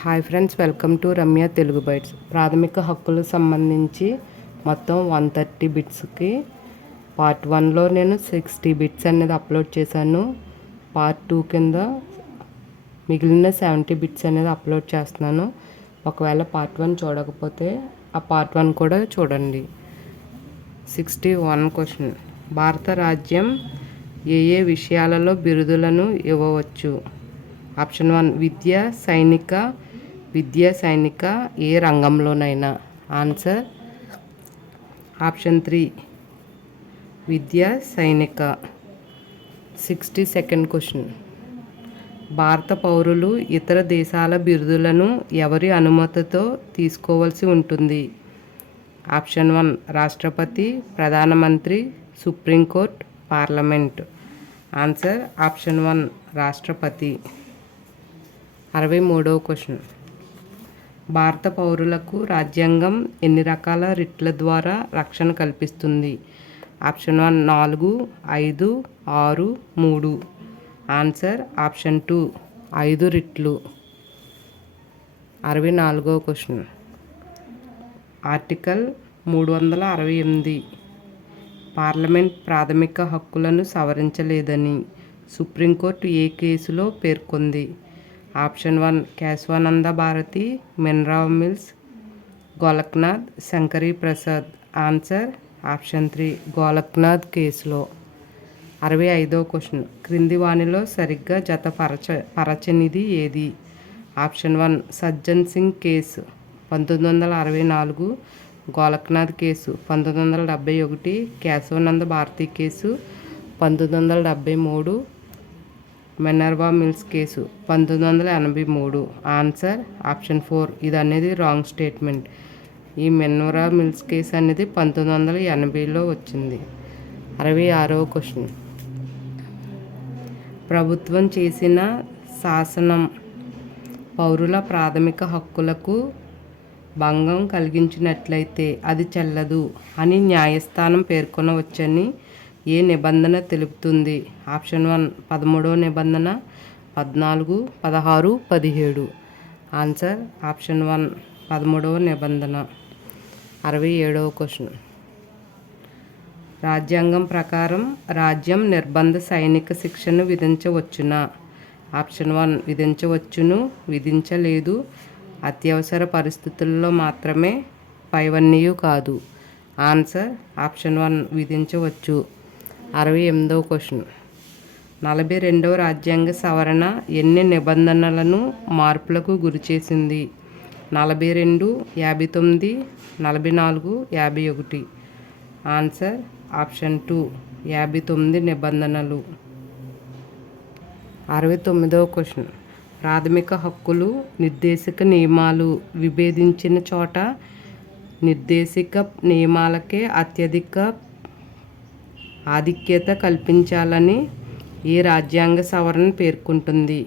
Hi friends welcome to Ramya Telugu bytes ప్రాథమిక హక్కులకు సంబంధించి మొత్తం వన్ థర్టీ బిట్స్కి పార్ట్ వన్లో నేను సిక్స్టీ బిట్స్ అనేది అప్లోడ్ చేశాను. పార్ట్ టూ కింద మిగిలిన సెవెంటీ బిట్స్ అనేది అప్లోడ్ చేస్తున్నాను. ఒకవేళ పార్ట్ వన్ చూడకపోతే ఆ పార్ట్ వన్ కూడా చూడండి. సిక్స్టీ వన్ క్వశ్చన్ భారత రాజ్యం ఏ ఏ విషయాలలో బిరుదులను ఇవ్వవచ్చు? ఆప్షన్ వన్ విద్య సైనిక విద్య సైనిక ఏ రంగంలోనైనా. ఆన్సర్ ఆప్షన్ త్రీ విద్య సైనిక. Sixty second question. భారత పౌరులు ఇతర దేశాల బిరుదులను ఎవరి అనుమతితో తీసుకోవాల్సి ఉంటుంది? ఆప్షన్ వన్ రాష్ట్రపతి ప్రధానమంత్రి supreme court parliament. Answer option one రాష్ట్రపతి. అరవై మూడవ క్వశ్చన్. భారత పౌరులకు రాజ్యాంగం ఎన్ని రకాల రిట్ల ద్వారా రక్షణ కల్పిస్తుంది? ఆప్షన్ వన్ నాలుగు ఐదు ఆరు మూడు. ఆన్సర్ ఆప్షన్ టూ ఐదు రిట్లు. అరవై నాలుగవ క్వశ్చన్. ఆర్టికల్ మూడు వందల అరవై ఎనిమిది. పార్లమెంట్ ప్రాథమిక హక్కులను సవరించలేదని సుప్రీంకోర్టు ఏ కేసులో పేర్కొంది? Option one Keshavananda Bharati Minerva mills Golaknath Shankari Prasad. Answer option three Golaknath కేసులో. అరవై ఐదో క్వశ్చన్. క్రింది వాణిలో సరిగ్గా జతపరచ పరచనిది ఏది? Option one Sajjan Singh case. పంతొమ్మిది వందల అరవై నాలుగు గోలక్నాథ్ కేసు. పంతొమ్మిది వందల డెబ్బై ఒకటి కేశవానంద భారతి కేసు. పంతొమ్మిది వందల డెబ్బై మూడు మెనర్వా మిల్స్ కేసు పంతొమ్మిది వందల ఎనభై మూడు. Answer option four. ఇది అనేది రాంగ్ స్టేట్మెంట్. ఈ మెనర్వా మిల్స్ కేసు అనేది పంతొమ్మిది వందల ఎనభైలో వచ్చింది. అరవై ఆరవ క్వశ్చన్. ప్రభుత్వం చేసిన శాసనం పౌరుల ప్రాథమిక హక్కులకు భంగం కలిగించినట్లయితే అది చెల్లదు అని న్యాయస్థానం పేర్కొనవచ్చని ఏ నిబంధన తెలుపుతుంది? ఆప్షన్ వన్ పదమూడవ నిబంధన పద్నాలుగు పదహారు పదిహేడు. ఆన్సర్ ఆప్షన్ వన్ పదమూడవ నిబంధన. అరవై ఏడవ క్వశ్చన్. రాజ్యాంగం ప్రకారం రాజ్యం నిర్బంధ సైనిక శిక్షను విధించవచ్చునా? Option one విధించవచ్చును విధించలేదు. అత్యవసర పరిస్థితుల్లో మాత్రమే పైవన్నీయు కాదు. ఆన్సర్ ఆప్షన్ వన్ విధించవచ్చు. అరవై ఎనిమిదవ క్వశ్చన్. నలభై రెండవ రాజ్యాంగ సవరణ ఎన్ని నిబంధనలను మార్పులకు గురిచేసింది నలభై రెండు యాభై తొమ్మిది నలభై నాలుగు యాభై ఒకటి. ఆన్సర్ ఆప్షన్ టూ యాభై తొమ్మిది నిబంధనలు. అరవై తొమ్మిదవ క్వశ్చన్. ప్రాథమిక హక్కులు నిర్దేశక నియమాలు విభేదించిన చోట నిర్దేశిక నియమాలకే అత్యధిక ఆధిక్యత కల్పించాలని ఈ రాజ్యాంగ సవరణ పేర్కొంటుంది.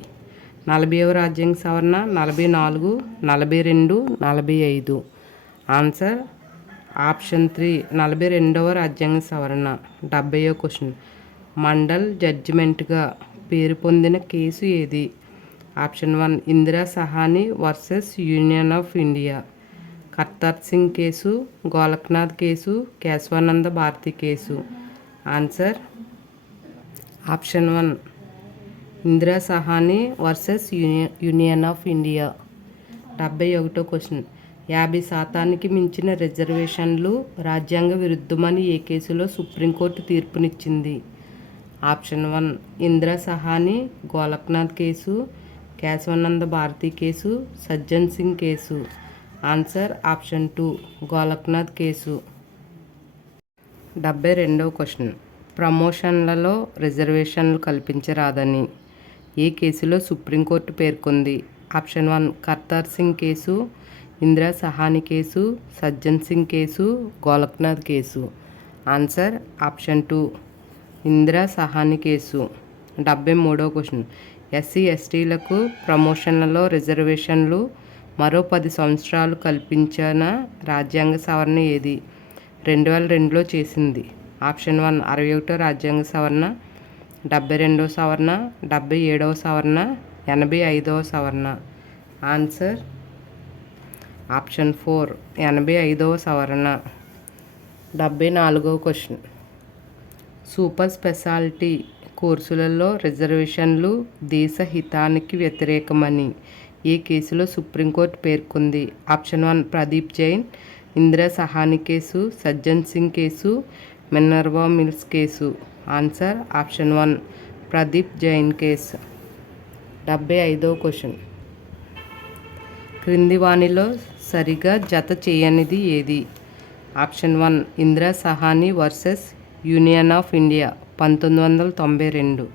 నలభైవ రాజ్యాంగ సవరణ నలభై నాలుగు నలభై రెండు నలభై ఐదు. ఆన్సర్ ఆప్షన్ త్రీ నలభై రెండవ రాజ్యాంగ సవరణ. డెబ్బై క్వశ్చన్. మండల్ జడ్జిమెంట్గా పేరు పొందిన కేసు ఏది? Option one Indira Sawhney versus union of India. Kartar Singh case Golaknath case Kesavananda Bharati case. Answer option one Indira Sawhney versus union union of India డెబ్బై ఒకటో క్వశ్చన్ యాభై శాతానికి మించిన రిజర్వేషన్లు రాజ్యాంగ విరుద్ధమని ఏ కేసులో సుప్రీంకోర్టు తీర్పునిచ్చింది? Option one Indira Sawhney Golaknath case Kesavananda Bharati case Sajjan Singh case. Answer option two Golaknath case. డెబ్బై రెండవ క్వశ్చన్. ప్రమోషన్లలో రిజర్వేషన్లు కల్పించరాదని. ఏ కేసులో సుప్రీంకోర్టు పేర్కొంది. Option one Kartar Singh case Indira Sawhney case Sajjan Singh case Golaknath case. Answer option two Indira Sawhney case. డెబ్బై మూడవ క్వశ్చన్. ఎస్సీ ఎస్టీలకు ప్రమోషన్లలో రిజర్వేషన్లు మరో పది సంవత్సరాలు కల్పించిన రాజ్యాంగ సవరణ ఏది? రెండు వేల రెండులో చేసింది. ఆప్షన్ వన్ అరవై ఒకటో రాజ్యాంగ సవరణ డెబ్బై రెండవ సవరణ డెబ్బై ఏడవ సవరణ ఎనభై ఐదవ సవరణ. ఆన్సర్ ఆప్షన్ ఫోర్ ఎనభై ఐదవ సవరణ. డెబ్బై నాలుగవ క్వశ్చన్. సూపర్ స్పెషాలిటీ కోర్సులలో రిజర్వేషన్లు దేశ హితానికి వ్యతిరేకమని ఈ కేసులో సుప్రీంకోర్టు పేర్కొంది. Option one Pradeep Jain Indira Sawhney case Sajjan Singh కేసు Minerva mills case answer option one Pradeep Jain case డెబ్బై ఐదవ క్వశ్చన్. క్రింది వాణిలో సరిగా జత చేయనిది ఏది? Option one Indira Sawhney versus union of India పంతొమ్మిది వందల తొంభై రెండు.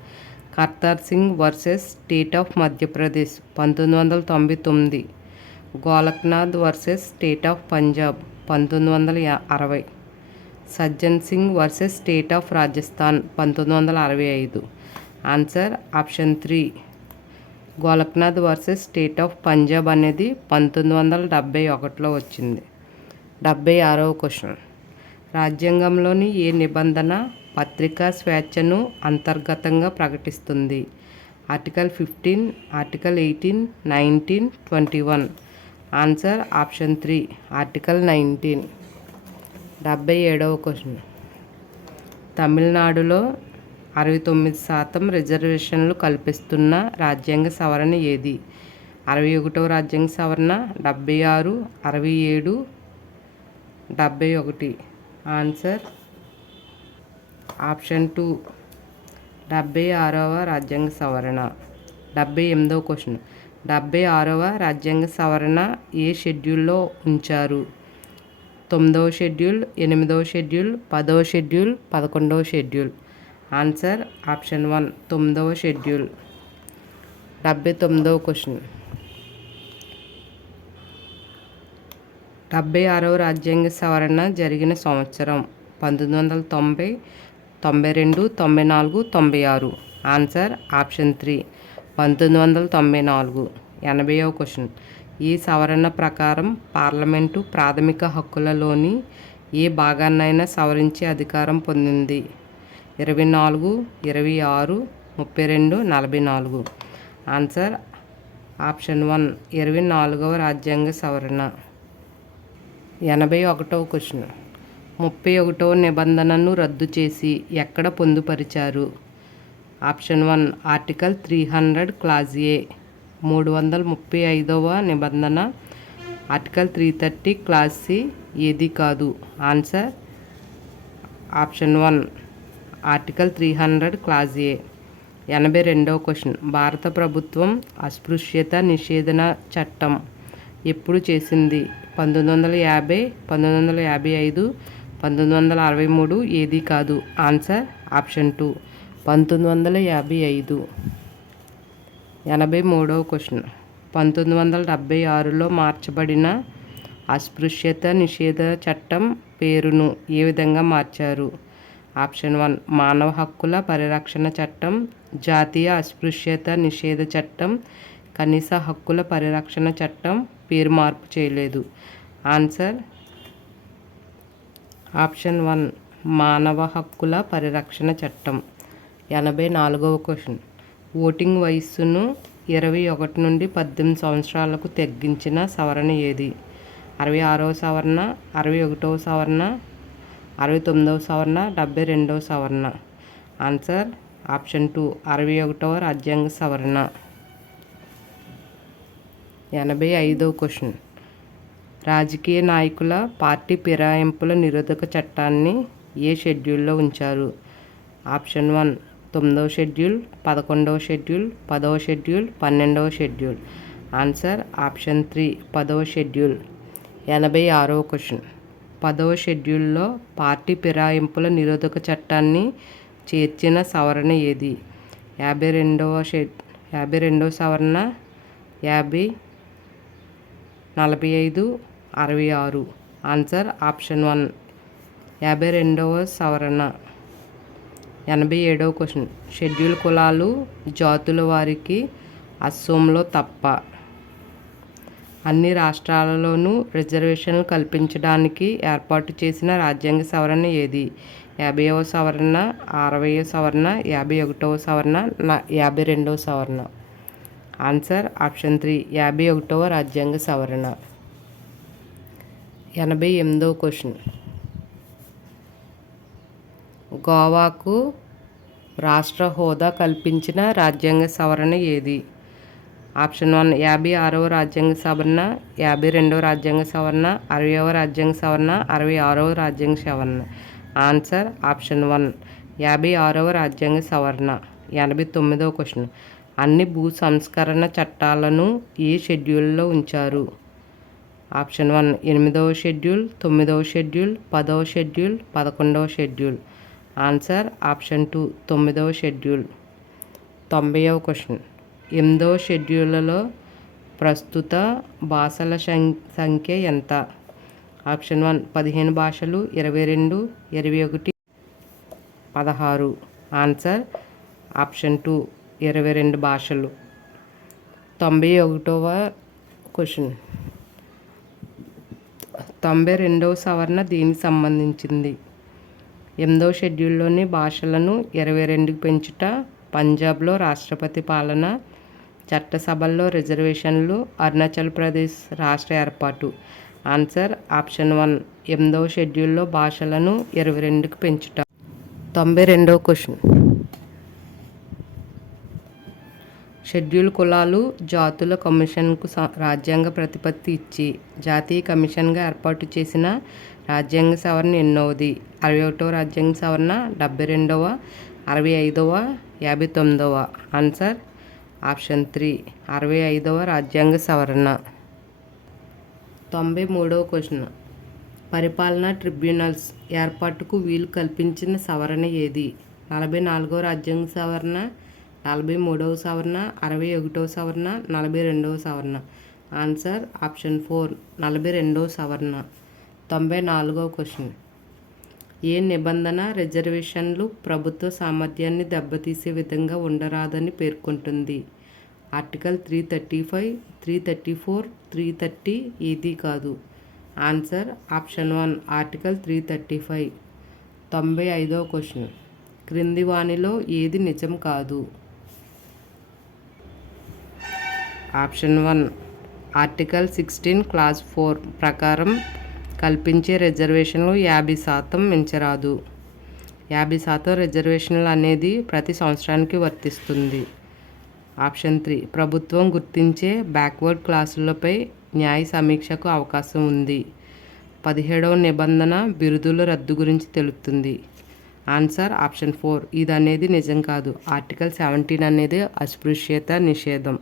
Kartar Singh versus state of Madhya Pradesh పంతొమ్మిది వందల తొంభై తొమ్మిది. Golaknath versus state of Punjab. పంతొమ్మిది వందల అరవై. Sajjan Singh versus state of Rajasthan పంతొమ్మిది వందల అరవై ఐదు. Answer option three. Golaknath versus state of Punjab అనేది పంతొమ్మిది వందల డెబ్బై ఒకటిలో వచ్చింది. డెబ్భై ఆరవ క్వశ్చన్. రాజ్యాంగంలోని ఏ నిబంధన పత్రికా స్వేచ్ఛను అంతర్గతంగా ప్రకటిస్తుంది? Article fifteen article eighteen nineteen twenty one. Answer option three article nineteen. డెబ్భై ఏడవ క్వశ్చన్. తమిళనాడులో అరవై తొమ్మిది శాతం రిజర్వేషన్లు కల్పిస్తున్న రాజ్యాంగ సవరణ ఏది? అరవై ఒకటవ రాజ్యాంగ సవరణ డెబ్బై ఆరు అరవై ఏడు డెబ్బై ఒకటి. ఆన్సర్ ఆప్షన్ టూ డెబ్బై ఆరవ రాజ్యాంగ సవరణ. డెబ్బై ఎనిమిదవ క్వశ్చన్. డెబ్బై ఆరవ రాజ్యాంగ సవరణ ఏ షెడ్యూల్లో ఉంచారు? తొమ్మిదవ షెడ్యూల్ ఎనిమిదవ షెడ్యూల్ పదవ షెడ్యూల్ పదకొండవ షెడ్యూల్? ఆన్సర్ ఆప్షన్ వన్ తొమ్మిదవ షెడ్యూల్. డెబ్బై తొమ్మిదవ క్వశ్చన్. డెబ్బై ఆరవ రాజ్యాంగ సవరణ జరిగిన సంవత్సరం పంతొమ్మిది వందల తొంభై తొంభై రెండు తొంభై నాలుగు తొంభై ఆరు? Answer option three. పంతొమ్మిది వందల తొంభై నాలుగు. ఎనభైవ క్వశ్చన్. ఈ సవరణ ప్రకారం పార్లమెంటు ప్రాథమిక హక్కులలోని ఏ భాగాన్నైనా సవరించే అధికారం పొందింది. ఇరవై నాలుగు ఇరవై ఆరు ముప్పై రెండు నలభై నాలుగు. ఆన్సర్ ఆప్షన్ వన్ ఇరవై నాలుగవ రాజ్యాంగ సవరణ. ఎనభై ఒకటవ క్వశ్చన్. ముప్పై ఒకటవ నిబంధనను రద్దు చేసి ఎక్కడ పొందుపరిచారు? Option one article three hundred clause A మూడు వందల ముప్పై ఐదవ నిబంధన. Article three thirty clause C ఏది కాదు? Answer option one article three hundred clause A. ఎనభై రెండవ క్వశ్చన్. భారత ప్రభుత్వం అస్పృశ్యత నిషేధన చట్టం ఎప్పుడు చేసింది? పంతొమ్మిది వందల యాభై పంతొమ్మిది వందల యాభై ఐదు పంతొమ్మిది వందల అరవై మూడు ఏది కాదు? Answer option two. పంతొమ్మిది వందల యాభై ఐదు. ఎనభై మూడవ క్వశ్చన్. పంతొమ్మిది వందల డెబ్భై ఆరులో మార్చబడిన అస్పృశ్యత నిషేధ చట్టం పేరును ఏ విధంగా మార్చారు? ఆప్షన్ వన్ మానవ హక్కుల పరిరక్షణ చట్టం జాతీయ అస్పృశ్యత నిషేధ చట్టం కనీస హక్కుల పరిరక్షణ చట్టం పేరు మార్పు చేయలేదు. ఆన్సర్ ఆప్షన్ వన్ మానవ హక్కుల పరిరక్షణ చట్టం. ఎనభై నాలుగవ క్వశ్చన్. ఓటింగ్ వయస్సును ఇరవై ఒకటి నుండి పద్దెనిమిది సంవత్సరాలకు తగ్గించిన సవరణ ఏది? అరవై ఆరవ సవరణ అరవై ఒకటవ సవరణ అరవై తొమ్మిదవ సవరణ డెబ్బై రెండవ సవరణ? ఆన్సర్ ఆప్షన్ టూ అరవై ఒకటవ రాజ్యాంగ సవరణ. ఎనభై ఐదవ క్వశ్చన్. రాజకీయ నాయకుల పార్టీ ఫిరాయింపుల నిరోధక చట్టాన్ని ఏ షెడ్యూల్లో ఉంచారు? ఆప్షన్ వన్ తొమ్మిదవ షెడ్యూల్ పదకొండవ షెడ్యూల్ పదవ షెడ్యూల్ పన్నెండవ షెడ్యూల్. ఆన్సర్ ఆప్షన్ త్రీ పదవ షెడ్యూల్. ఎనభై ఆరవ క్వశ్చన్. పదవ షెడ్యూల్లో పార్టీ ఫిరాయింపుల నిరోధక చట్టాన్ని చేర్చిన సవరణ ఏది? యాభై రెండవ షెడ్ యాభై రెండవ సవరణ యాభై నలభై ఐదు అరవై ఆరు. Answer option one. యాభై రెండవ సవరణ. ఎనభై ఏడవ క్వశ్చన్. షెడ్యూల్ కులాలు జాతుల వారికి అస్సోంలో తప్ప. అన్ని రాష్ట్రాలలోనూ రిజర్వేషన్లు కల్పించడానికి ఏర్పాటు చేసిన రాజ్యాంగ సవరణ ఏది? యాభైవ సవరణ అరవయో సవరణ యాభై ఒకటవ సవరణ యాభై రెండవ సవరణ? ఆన్సర్ ఆప్షన్ త్రీ యాభై ఒకటవ రాజ్యాంగ సవరణ. ఎనభై ఎనిమిదవ క్వశ్చన్. గోవాకు రాష్ట్ర హోదా కల్పించిన రాజ్యాంగ సవరణ ఏది? ఆప్షన్ వన్ యాభై ఆరవ రాజ్యాంగ సవరణ యాభై రెండవ రాజ్యాంగ సవరణ అరవైవ రాజ్యాంగ సవరణ అరవై ఆరవ రాజ్యాంగ సవరణ. ఆన్సర్ ఆప్షన్ వన్ యాభై ఆరవ రాజ్యాంగ సవరణ. ఎనభై తొమ్మిదవ క్వశ్చన్. అన్ని భూ సంస్కరణ చట్టాలను ఏ షెడ్యూల్లో ఉంచారు? ఆప్షన్ వన్ ఎనిమిదవ షెడ్యూల్ తొమ్మిదవ షెడ్యూల్ పదవ షెడ్యూల్ పదకొండవ షెడ్యూల్. ఆన్సర్ ఆప్షన్ టూ తొమ్మిదవ షెడ్యూల్. తొంభైవ క్వశ్చన్. ఎనిమిదవ షెడ్యూల్లో ప్రస్తుత భాషల సం- సంఖ్య ఎంత? ఆప్షన్ వన్ పదిహేను భాషలు ఇరవై రెండు ఇరవై ఒకటి పదహారు. ఆన్సర్ ఆప్షన్ టూ ఇరవై రెండు భాషలు. తొంభై ఒకటవ క్వశ్చన్. తొంభై రెండవ సవరణ దీనికి సంబంధించింది. ఎనిమిదవ షెడ్యూల్లోని భాషలను ఇరవై రెండుకు పెంచుట పంజాబ్లో రాష్ట్రపతి పాలన చట్టసభల్లో రిజర్వేషన్లు అరుణాచల్ ప్రదేశ్ రాష్ట్ర ఏర్పాటు. ఆన్సర్ ఆప్షన్ వన్ ఎనిమిదవ షెడ్యూల్లో భాషలను ఇరవై రెండుకు పెంచుట. తొంభై రెండవ క్వశ్చన్. షెడ్యూల్ కులాలు జాతుల కమిషన్కు రాజ్యాంగ ప్రతిపత్తి ఇచ్చి జాతీయ కమిషన్గా ఏర్పాటు చేసిన రాజ్యాంగ సవరణ ఎన్నోది అరవై ఒకటో రాజ్యాంగ సవరణ డెబ్బై రెండవ అరవై ఐదవ యాభై తొమ్మిదవ ఆన్సర్ ఆప్షన్ త్రీ అరవై ఐదవ రాజ్యాంగ సవరణ. తొంభై మూడవ క్వశ్చన్ పరిపాలనా ట్రిబ్యునల్స్ ఏర్పాటుకు వీలు కల్పించిన సవరణ ఏది? నలభై నాలుగవ రాజ్యాంగ సవరణ నలభై మూడవ సవరణ అరవై ఒకటవ సవరణ నలభై రెండవ సవరణ. ఆన్సర్ ఆప్షన్ ఫోర్ నలభై రెండవ సవరణ. తొంభై నాలుగో క్వశ్చన్. ఏ నిబంధన రిజర్వేషన్లు ప్రభుత్వ సామర్థ్యాన్ని దెబ్బతీసే విధంగా ఉండరాదని పేర్కొంటుంది? Article three thirty five three thirty four three thirty ఏది కాదు? Answer option one article three thirty five. తొంభై ఐదవ క్వశ్చన్. క్రింది వాణిలో ఏది నిజం కాదు? Option one article sixteen clause four ప్రకారం కల్పించే రిజర్వేషన్లు యాభై శాతం మించరాదు. యాభై శాతం రిజర్వేషన్లు అనేది ప్రతి సంవత్సరానికి వర్తిస్తుంది. ఆప్షన్ త్రీ ప్రభుత్వం గుర్తించే బ్యాక్వర్డ్ క్లాసులపై న్యాయ సమీక్షకు అవకాశం ఉంది. పదిహేడవ నిబంధన బిరుదుల రద్దు గురించి తెలుపుతుంది. ఆన్సర్ ఆప్షన్ ఫోర్ ఇది అనేది నిజం కాదు. ఆర్టికల్ సెవెంటీన్ అనేది అస్పృశ్యత నిషేధం.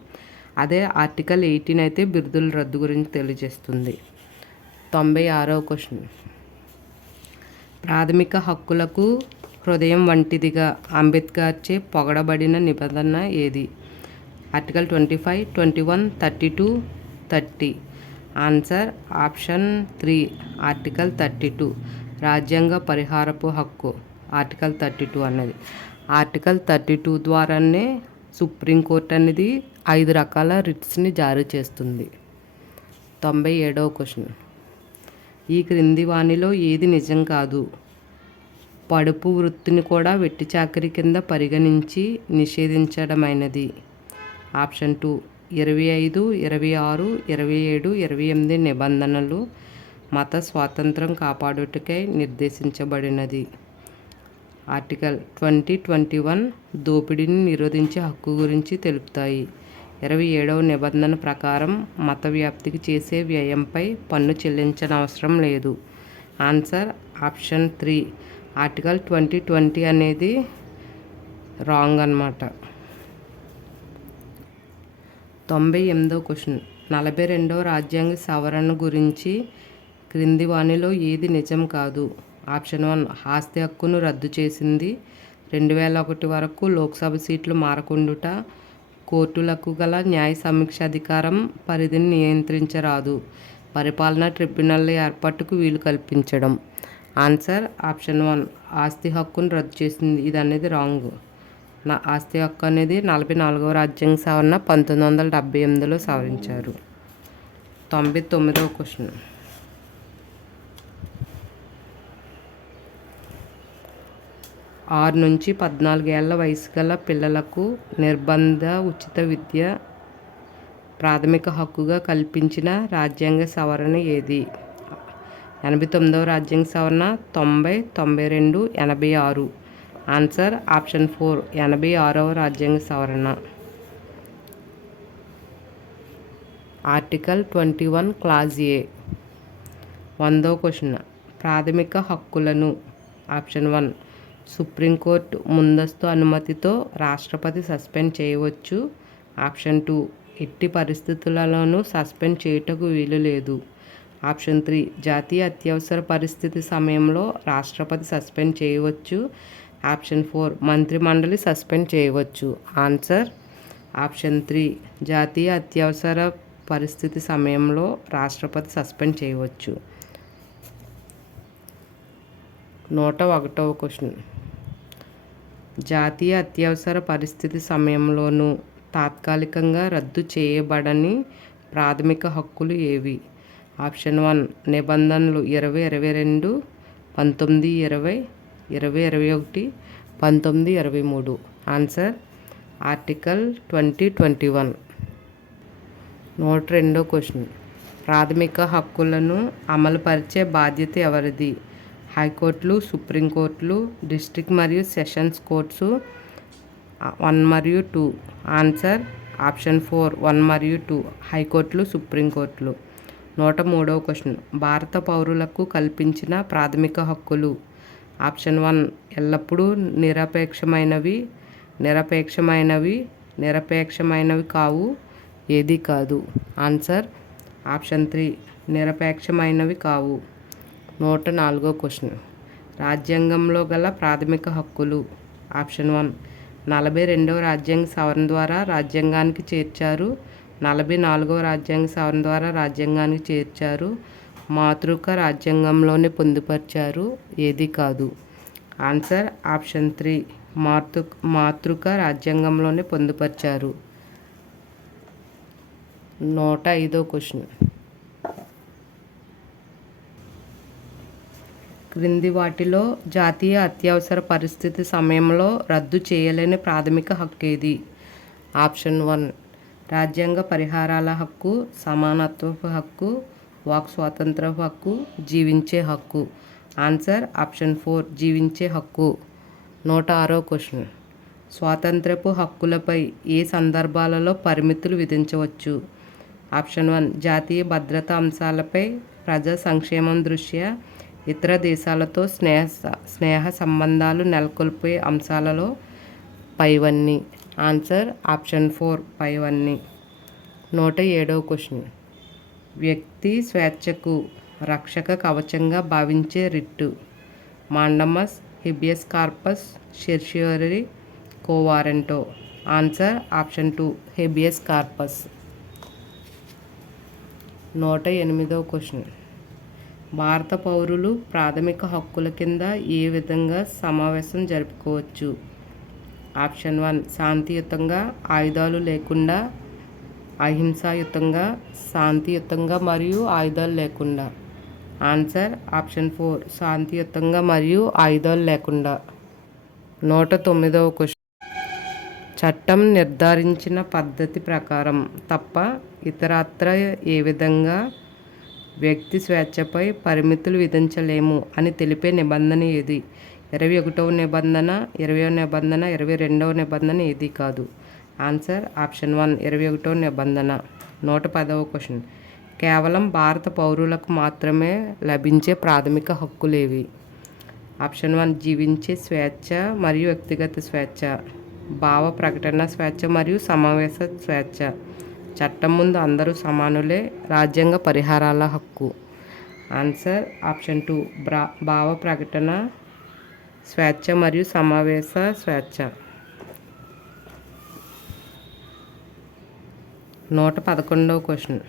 అదే ఆర్టికల్ ఎయిటీన్ అయితే బిరుదుల రద్దు గురించి తెలియజేస్తుంది. తొంభై ఆరవ క్వశ్చన్. ప్రాథమిక హక్కులకు హృదయం వంటిదిగా అంబేద్కర్చే పొగడబడిన నిబంధన ఏది? Article twenty five twenty one thirty two thirty. Answer option three article thirty two. రాజ్యాంగ పరిహారపు హక్కు ఆర్టికల్ థర్టీ టూ అన్నది. ఆర్టికల్ థర్టీ టూ ద్వారానే సుప్రీంకోర్టు అనేది ఐదు రకాల రిట్స్ని జారీ చేస్తుంది. తొంభై ఏడవ క్వశ్చన్. ఈ క్రింది వాణిలో ఏది నిజం కాదు. పడుపు వృత్తిని కూడా వెట్టి చాకరీ కింద పరిగణించి నిషేధించడమైనది. ఆప్షన్ టూ ఇరవై ఐదు ఇరవై ఆరు ఇరవై ఏడు ఇరవై ఎనిమిది నిబంధనలు మత స్వాతంత్రం కాపాడుటకై నిర్దేశించబడినది. ఆర్టికల్ ట్వంటీ ట్వంటీ వన్ దోపిడీని నిరోధించే హక్కు గురించి తెలుపుతాయి. ఇరవై ఏడవ నిబంధన ప్రకారం మత వ్యాప్తికి చేసే వ్యయంపై పన్ను చెల్లించనవసరం లేదు. Answer option three. Article twenty twenty అనేది రాంగ్ అన్నమాట. తొంభై ఎనిమిదో క్వశ్చన్. నలభై రెండవ రాజ్యాంగ సవరణ గురించి క్రింది వాణిలో ఏది నిజం కాదు? Option one. ఆస్తి హక్కును రద్దు చేసింది. రెండు వేల ఒకటి వరకు లోక్సభ సీట్లు మారకుండుట. కోర్టులకు గల న్యాయ సమీక్ష అధికారం పరిధిని నియంత్రించరాదు. పరిపాలనా ట్రిబ్యునల్ ఏర్పాటుకు వీలు కల్పించడం. Answer option one. ఆస్తి హక్కును రద్దు చేసింది. ఇది అనేది రాంగ్. నా ఆస్తి హక్కు అనేది నలభై నాలుగవ రాజ్యాంగ సవరణ పంతొమ్మిది వందల డెబ్బై ఎనిమిదిలో సవరించారు. తొంభై తొమ్మిదవ క్వశ్చన్. ఆరు నుంచి పద్నాలుగేళ్ళ వయసు గల పిల్లలకు నిర్బంధ ఉచిత విద్య ప్రాథమిక హక్కుగా కల్పించిన రాజ్యాంగ సవరణ ఏది? ఎనభై తొమ్మిదవ రాజ్యాంగ సవరణ తొంభై తొంభై రెండు ఎనభై ఆరు. ఆన్సర్ ఆప్షన్ ఫోర్ ఎనభై ఆరవ రాజ్యాంగ సవరణ. Article twenty one clause A. వందో క్వశ్చన్. ప్రాథమిక హక్కులను ఆప్షన్ వన్. సుప్రీంకోర్టు ముందస్తు అనుమతితో రాష్ట్రపతి సస్పెండ్ చేయవచ్చు. ఆప్షన్ టూ ఎట్టి పరిస్థితులలోనూ సస్పెండ్ చేయుటకు వీలు లేదు. ఆప్షన్ త్రీ జాతీయ అత్యవసర పరిస్థితి సమయంలో రాష్ట్రపతి సస్పెండ్ చేయవచ్చు. ఆప్షన్ ఫోర్ మంత్రిమండలి సస్పెండ్ చేయవచ్చు. ఆన్సర్ ఆప్షన్ త్రీ జాతీయ అత్యవసర పరిస్థితి సమయంలో రాష్ట్రపతి సస్పెండ్ చేయవచ్చు. నూట ఒకటవ క్వశ్చన్. జాతీయ అత్యవసర పరిస్థితి సమయంలోనూ తాత్కాలికంగా రద్దు చేయబడని ప్రాథమిక హక్కులు ఏవి? ఆప్షన్ వన్ నిబంధనలు ఇరవై ఇరవై రెండు పంతొమ్మిది ఇరవై ఇరవై ఇరవై ఒకటి పంతొమ్మిది ఇరవై మూడు. Answer article twenty twenty one. నూట రెండో క్వశ్చన్. ప్రాథమిక హక్కులను అమలుపరిచే బాధ్యత ఎవరిది? హైకోర్టులు సుప్రీంకోర్టులు డిస్ట్రిక్ట్ మరియు సెషన్స్ కోర్ట్స్ వన్ మరియు two. Answer option four one మరియు టూ. హైకోర్టులు సుప్రీంకోర్టులు నూట మూడవ క్వశ్చన్. భారత పౌరులకు కల్పించిన ప్రాథమిక హక్కులు. ఆప్షన్ వన్ ఎల్లప్పుడూ నిరపేక్షమైనవి నిరపేక్షమైనవి నిరపేక్షమైనవి కావు ఏది కాదు. ఆన్సర్ ఆప్షన్ త్రీ నిరపేక్షమైనవి కావు. నూట నాలుగో క్వశ్చన్. రాజ్యాంగంలో గల ప్రాథమిక హక్కులు. Option one. నలభై రెండవ రాజ్యాంగ సవరణ ద్వారా రాజ్యాంగానికి చేర్చారు. నలభై నాలుగవ రాజ్యాంగ సవరణ ద్వారా రాజ్యాంగానికి చేర్చారు. మాతృక రాజ్యాంగంలోనే పొందుపరిచారు. ఏది కాదు. Answer option three. మాతృ మాతృక రాజ్యాంగంలోనే పొందుపరిచారు. నూట ఐదో క్వశ్చన్. క్రింది వాటిలో జాతీయ అత్యవసర పరిస్థితి సమయంలో రద్దు చేయలేని ప్రాథమిక హక్కు ఏది? ఆప్షన్ వన్ రాజ్యాంగ పరిహారాల హక్కు సమానత్వపు హక్కు వాక్ స్వాతంత్ర హక్కు జీవించే హక్కు. ఆన్సర్ ఆప్షన్ ఫోర్ జీవించే హక్కు. నూట ఆరో క్వశ్చన్ స్వాతంత్రపు హక్కులపై ఏ సందర్భాలలో పరిమితులు విధించవచ్చు? ఆప్షన్ వన్ జాతీయ భద్రతా అంశాలపై ప్రజా సంక్షేమం దృష్ట్యా ఇతర దేశాలతో స్నేహ స్నేహ సంబంధాలు నెలకొల్పే అంశాలలో పైవన్నీ. ఆన్సర్ ఆప్షన్ ఫోర్ పైవన్నీ. నూట ఏడవ క్వశ్చన్. వ్యక్తి స్వేచ్ఛకు రక్షక కవచంగా భావించే writ. Mandamus habeas corpus certiorari quo warranto. Answer option two habeas corpus. నూట ఎనిమిదవ క్వశ్చన్. భారత పౌరులు ప్రాథమిక హక్కుల కింద ఏ విధంగా సమావేశం జరుపుకోవచ్చు? ఆప్షన్ వన్ శాంతియుతంగా ఆయుధాలు లేకుండా అహింసాయుతంగా శాంతియుతంగా మరియు ఆయుధాలు లేకుండా. ఆన్సర్ ఆప్షన్ ఫోర్ శాంతియుతంగా మరియు ఆయుధాలు లేకుండా. నూట తొమ్మిదవ క్వశ్చన్. చట్టం నిర్ధారించిన పద్ధతి ప్రకారం తప్ప ఇతరత్ర ఏ విధంగా వ్యక్తి స్వేచ్ఛపై పరిమితులు విధించలేము అని తెలిపే నిబంధన ఏది? ఇరవై ఒకటవ నిబంధన ఇరవై నిబంధన ఇరవై రెండవ నిబంధన ఏది కాదు. ఆన్సర్ ఆప్షన్ వన్ ఇరవై ఒకటవ నిబంధన. నూట పదవ క్వశ్చన్. కేవలం భారత పౌరులకు మాత్రమే లభించే ప్రాథమిక హక్కులేవి? ఆప్షన్ వన్ జీవించే స్వేచ్ఛ మరియు వ్యక్తిగత స్వేచ్ఛ. భావ ప్రకటన స్వేచ్ఛ మరియు సమావేశ స్వేచ్ఛ. చట్టం ముందు అందరూ సమానులే రాజ్యాంగ పరిహారాల హక్కు. ఆన్సర్ ఆప్షన్ టూ బ్రా భావ ప్రకటన స్వేచ్ఛ మరియు సమావేశ స్వేచ్ఛ. నూట పదకొండవ క్వశ్చన్.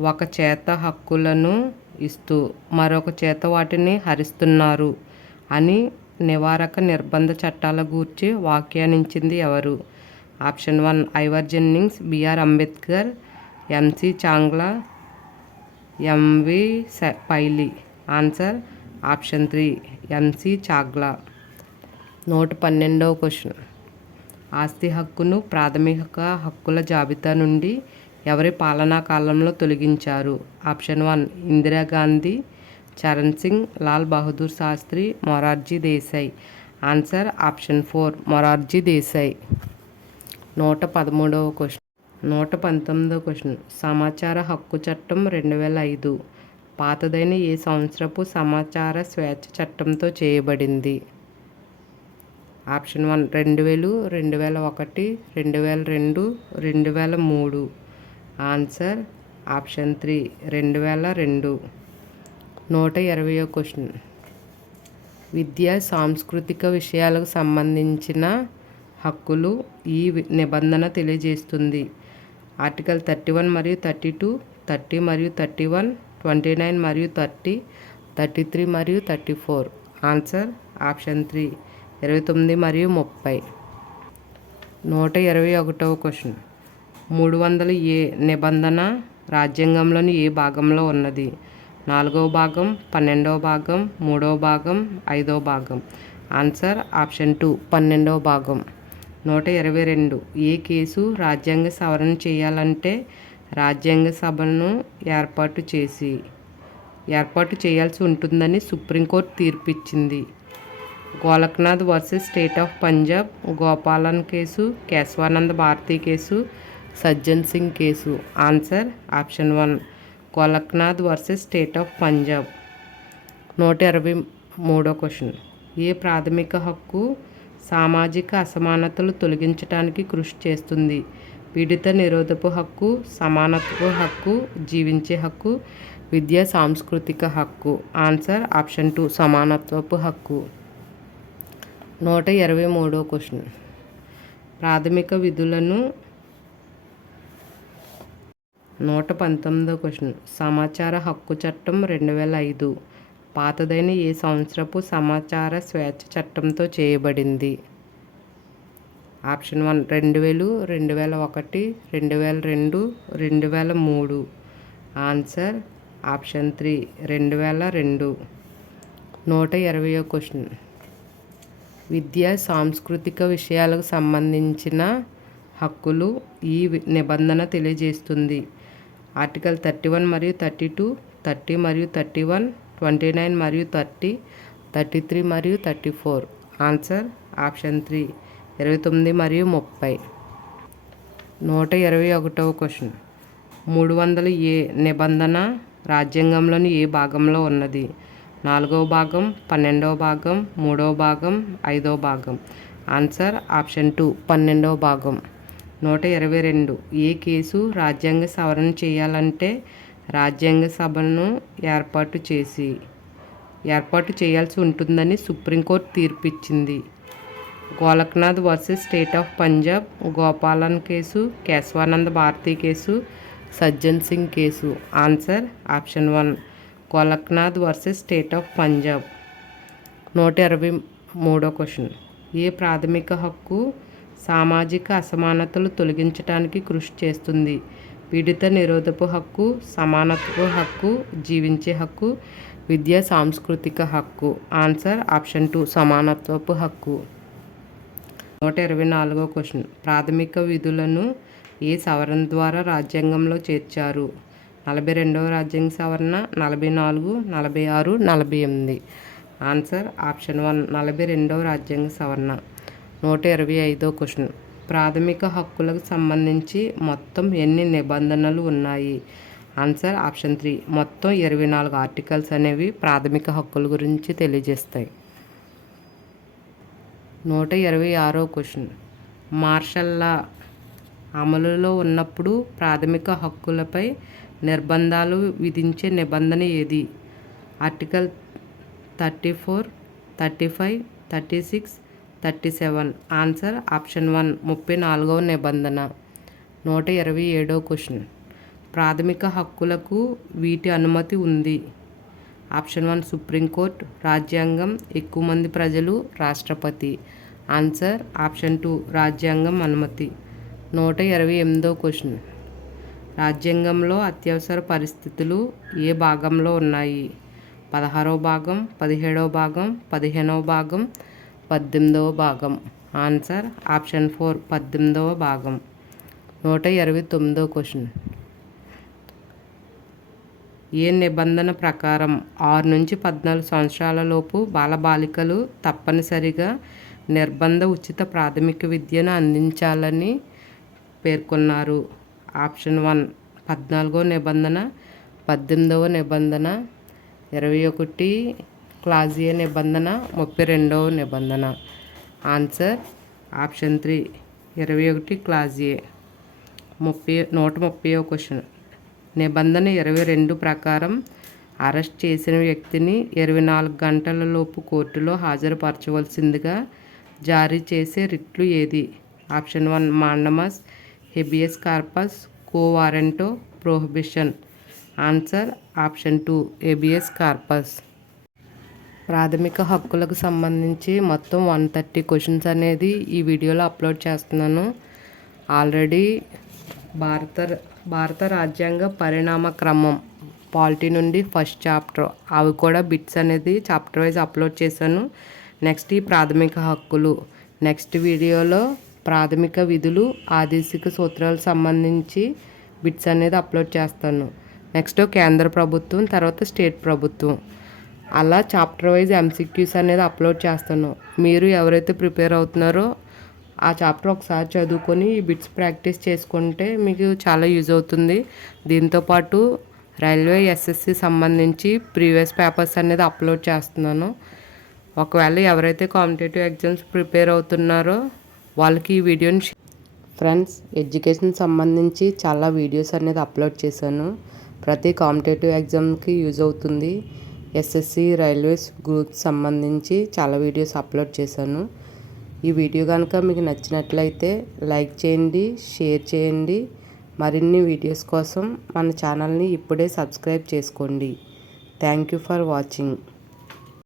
ఒక చేత హక్కులను ఇస్తూ మరొక చేత వాటిని హరిస్తున్నారు అని నివారక నిర్బంధ చట్టాల గూర్చి వ్యాఖ్యానించింది ఎవరు? Option one Ivor Jennings BR Ambedkar MC Chagla MV Pylee. Answer option three MC Chagla. నూట పన్నెండవ క్వశ్చన్. ఆస్తి హక్కును ప్రాథమిక హక్కుల జాబితా నుండి ఎవరి పాలనా కాలంలో తొలగించారు? Option one Indira Gandhi Charan Singh Lal Bahadur Shastri Morarji Desai. Answer option four Morarji Desai. నూట పదమూడవ క్వశ్చన్. నూట పంతొమ్మిదవ క్వశ్చన్. సమాచార హక్కు చట్టం రెండు వేల ఐదు. పాతదైన ఏ సంవత్సరపు సమాచార స్వేచ్ఛ చట్టంతో చేయబడింది. ఆప్షన్ వన్ రెండు వేలు రెండు వేల ఒకటి రెండు వేల రెండు రెండు వేల మూడు. ఆన్సర్ ఆప్షన్ త్రీ రెండు వేల రెండు. నూట ఇరవయో క్వశ్చన్. విద్య సాంస్కృతిక విషయాలకు సంబంధించిన హక్కులు ఈ నిబంధన తెలియజేస్తుంది. ఆర్టికల్ థర్టీ వన్ మరియు థర్టీ టూ థర్టీ మరియు థర్టీ వన్ ట్వంటీ నైన్ మరియు థర్టీ థర్టీ త్రీ మరియు thirty four. Answer option three ఇరవై తొమ్మిది మరియు ముప్పై. నూట ఇరవై ఒకటవ క్వశ్చన్. మూడు వందల ఏ నిబంధన రాజ్యాంగంలోని ఏ భాగంలో ఉన్నది? నాలుగవ భాగం పన్నెండవ భాగం మూడవ భాగం ఐదవ భాగం. ఆన్సర్ ఆప్షన్ టూ పన్నెండవ భాగం. నూట ఇరవై రెండు. ఏ కేసు రాజ్యాంగ సవరణ చేయాలంటే రాజ్యాంగ సభను ఏర్పాటు చేసి ఏర్పాటు చేయాల్సి ఉంటుందని supreme court తీర్పిచ్చింది. Golaknath versus state of Punjab Gopalan case Kesavananda Bharati case Sajjan Singh case. Answer option one. Golaknath versus state of Punjab. నూట ఇరవై మూడో క్వశ్చన్. ఏ ప్రాథమిక హక్కు సామాజిక అసమానతలు తొలగించడానికి కృషి చేస్తుంది. పీడిత నిరోధపు హక్కు సమానత్వ హక్కు జీవించే హక్కు విద్యా సాంస్కృతిక హక్కు. ఆన్సర్ ఆప్షన్ టూ సమానత్వపు హక్కు. నూట ఇరవై మూడో క్వశ్చన్. ప్రాథమిక విధులను నూట పంతొమ్మిదో క్వశ్చన్. సమాచార హక్కు చట్టం రెండు వేల ఐదు. పాతదైన ఏ సంవత్సరపు సమాచార స్వేచ్ఛ చట్టంతో చేయబడింది. ఆప్షన్ వన్ రెండు వేలు రెండు వేల ఒకటి రెండు వేల రెండు రెండు వేల మూడు. ఆన్సర్ ఆప్షన్ త్రీ రెండు వేల రెండు. నూట ఇరవయో క్వశ్చన్. విద్య సాంస్కృతిక విషయాలకు సంబంధించిన హక్కులు ఈ నిబంధన తెలియజేస్తుంది. ఆర్టికల్ థర్టీ వన్ మరియు థర్టీ టూ థర్టీ మరియు థర్టీ వన్ ట్వంటీ నైన్ మరియు థర్టీ థర్టీ త్రీ మరియు thirty four. Answer option three ఇరవై తొమ్మిది మరియు ముప్పై. నూట ఇరవై ఒకటవ క్వశ్చన్. మూడు వందల ఏ నిబంధన రాజ్యాంగంలోని ఏ భాగంలో ఉన్నది? నాలుగవ భాగం పన్నెండవ భాగం మూడవ భాగం ఐదవ భాగం. ఆన్సర్ ఆప్షన్ టూ పన్నెండవ భాగం. నూట ఇరవై రెండు. ఏ కేసు రాజ్యాంగ సవరణ చేయాలంటే రాజ్యాంగ సభలను ఏర్పాటు చేసి ఏర్పాటు చేయాల్సి ఉంటుందని supreme court తీర్పిచ్చింది. Golaknath versus state of Punjab Gopalan case Kesavananda Bharati case Sajjan Singh case. Answer option one Golaknath versus state of Punjab. నూట ఇరవై మూడో క్వశ్చన్. ఏ ప్రాథమిక హక్కు సామాజిక అసమానతలు తొలగించడానికి కృషి చేస్తుంది? పీడిత నిరోధపు హక్కు సమానత్వ హక్కు జీవించే హక్కు విద్యా సాంస్కృతిక హక్కు. ఆన్సర్ ఆప్షన్ టూ సమానత్వపు హక్కు. నూట ఇరవై నాలుగో క్వశ్చన్. ప్రాథమిక విధులను ఏ సవరణ ద్వారా రాజ్యాంగంలో చేర్చారు? నలభై రెండవ రాజ్యాంగ సవరణ నలభై నాలుగు నలభై ఆరు నలభై ఎనిమిది. ఆన్సర్ ఆప్షన్ వన్ నలభై రెండవ రాజ్యాంగ సవరణ. నూట ఇరవై ఐదో క్వశ్చన్. ప్రాథమిక హక్కులకు సంబంధించి మొత్తం ఎన్ని నిబంధనలు ఉన్నాయి? Answer option three. మొత్తం ఇరవై నాలుగు ఆర్టికల్స్ అనేవి ప్రాథమిక హక్కుల గురించి తెలియజేస్తాయి. నూట ఇరవై ఆరో క్వశ్చన్. మార్షల్లా అమలులో ఉన్నప్పుడు ప్రాథమిక హక్కులపై నిర్బంధాలు విధించే నిబంధన ఏది? Article thirty four thirty five thirty six thirty seven. Answer option one ముప్పై నాలుగవ నిబంధన. నూట ఇరవై ఏడో క్వశ్చన్. ప్రాథమిక హక్కులకు వీటి అనుమతి ఉంది. Option one supreme court. రాజ్యాంగం ఎక్కువ మంది ప్రజలు రాష్ట్రపతి. ఆన్సర్ ఆప్షన్ టూ రాజ్యాంగం అనుమతి. నూట ఇరవై ఎనిమిదో క్వశ్చన్. రాజ్యాంగంలో అత్యవసర పరిస్థితులు ఏ భాగంలో ఉన్నాయి? పదహారవ భాగం పదిహేడవ భాగం పదిహేనవ భాగం పద్దెనిమిదవ భాగం. ఆన్సర్ ఆప్షన్ ఫోర్ పద్దెనిమిదవ భాగం. నూట ఇరవై తొమ్మిదవ క్వశ్చన్ ఏ నిబంధన ప్రకారం ఆరు నుంచి పద్నాలుగు సంవత్సరాల లోపు బాలబాలికలు తప్పనిసరిగా నిర్బంధ ఉచిత ప్రాథమిక విద్యను అందించాలని పేర్కొన్నారు. ఆప్షన్ వన్ పద్నాలుగో నిబంధన పద్దెనిమిదవ నిబంధన ఇరవై ఒకటి క్లాజియా నిబంధన ముప్పై రెండవ నిబంధన. Answer option three. ఇరవై ఒకటి క్లాజియే. ముప్పై నూట ముప్పై క్వశ్చన్. నిబంధన ఇరవై రెండు ప్రకారం అరెస్ట్ చేసిన వ్యక్తిని ఇరవై నాలుగు గంటలలోపు కోర్టులో హాజరుపరచవలసిందిగా జారీ చేసే రిట్లు ఏది? Option one mandamus habeas corpus quo warranto prohibition. Answer option two habeas corpus. ప్రాథమిక హక్కులకు సంబంధించి మొత్తం వన్ థర్టీ క్వశ్చన్స్ అనేది ఈ వీడియోలో అప్లోడ్ చేస్తున్నాను. ఆల్రెడీ భారత భారత రాజ్యాంగ పరిణామ క్రమం పాలిటీ నుండి ఫస్ట్ చాప్టర్ అవి కూడా బిట్స్ అనేది చాప్టర్ వైజ్ అప్లోడ్ చేశాను. నెక్స్ట్ ఈ ప్రాథమిక హక్కులు నెక్స్ట్ వీడియోలో ప్రాథమిక విధులు ఆదేశిక సూత్రాలకు సంబంధించి బిట్స్ అనేది అప్లోడ్ చేస్తాను. నెక్స్ట్ కేంద్ర ప్రభుత్వం తర్వాత స్టేట్ ప్రభుత్వం. అలా చాప్టర్ వైజ్ ఎంసీక్యూస్ అనేది అప్లోడ్ చేస్తాను. మీరు ఎవరైతే ప్రిపేర్ అవుతున్నారో ఆ చాప్టర్ ఒకసారి చదువుకొని ఈ బిట్స్ ప్రాక్టీస్ చేసుకుంటే మీకు చాలా యూజ్ అవుతుంది. దీంతోపాటు రైల్వే ఎస్ఎస్సి సంబంధించి ప్రీవియస్ పేపర్స్ అనేది అప్లోడ్ చేస్తున్నాను. ఒకవేళ ఎవరైతే కాంపిటేటివ్ ఎగ్జామ్స్ ప్రిపేర్ అవుతున్నారో వాళ్ళకి ఈ వీడియోని ఫ్రెండ్స్ ఎడ్యుకేషన్ సంబంధించి చాలా వీడియోస్ అనేది అప్లోడ్ చేశాను. ప్రతి కాంపిటేటివ్ ఎగ్జామ్కి యూజ్ అవుతుంది. ఎస్ఎస్సి రైల్వేస్ గ్రూప్ సంబంధించి చాలా వీడియోస్ అప్లోడ్ చేశాను. ఈ వీడియో కనుక మీకు నచ్చినట్లయితే లైక్ చేయండి షేర్ చేయండి. మరిన్ని వీడియోస్ కోసం మన ఛానల్ని ఇప్పుడే సబ్స్క్రైబ్ చేసుకోండి. Thank you for watching.